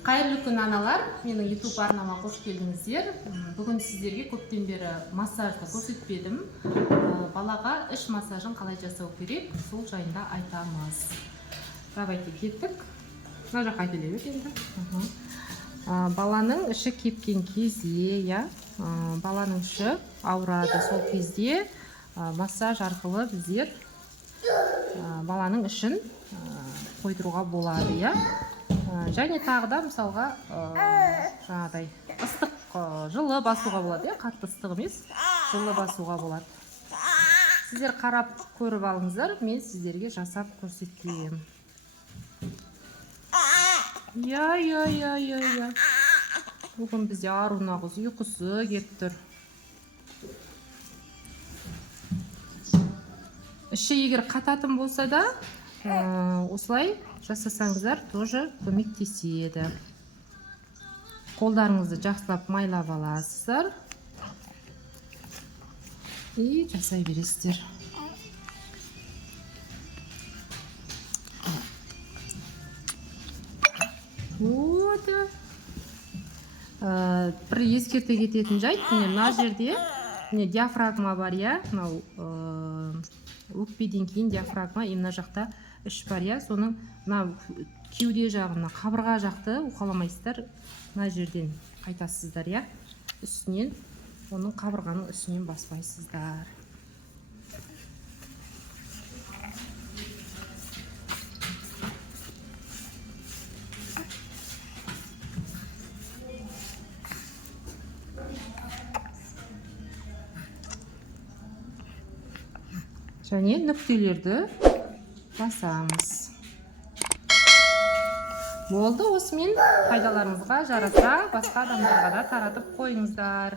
Қайырлы күн аналар, менің YouTube арнама қош келдіңіздер. Бүгін сіздерге көптен бері массажды көрсетпедім. Балаға іш массажын қалай жасау керек, сол жайында айтамыз. Давайте кеттік. Мына жаққа келе бер енді. Баланың іші кепкен кезде, баланың іші ауырады, сол кезде массаж арқылы біздер баланың ішін қойдыруға болады, және тағы да мысалға жаңағыдай ыстық жылы басуға болады, қатты ыстық емес, жылы басуға болады. Сіздер қарап көріп алыңыздар, мен сіздерге жасап көрсетейін. Бүгін бізде ару нағыз ұйқысы келіп тұр. Іші егер қататын болса да, осылай жасасаңыздар тоже көмектеседі. Қолдарыңызды жақсылап майлап аласыздар и жасай бересіздер. Бір ескерте кететін жайт, мына жерде диафрагма бар, өкпеден кейін диафрагма, мына жақта іш бар, соның кеуде жағына, қабырға жақты уқаламайсыздар, мына жерден қайтасыздар, үстінен, оның қабырғаның үстінен баспайсыздар. Және нүктелерді басамыз. Болды, осымен пайдаларыңызға жараса, басқа адамдарға да таратып қойыңыздар.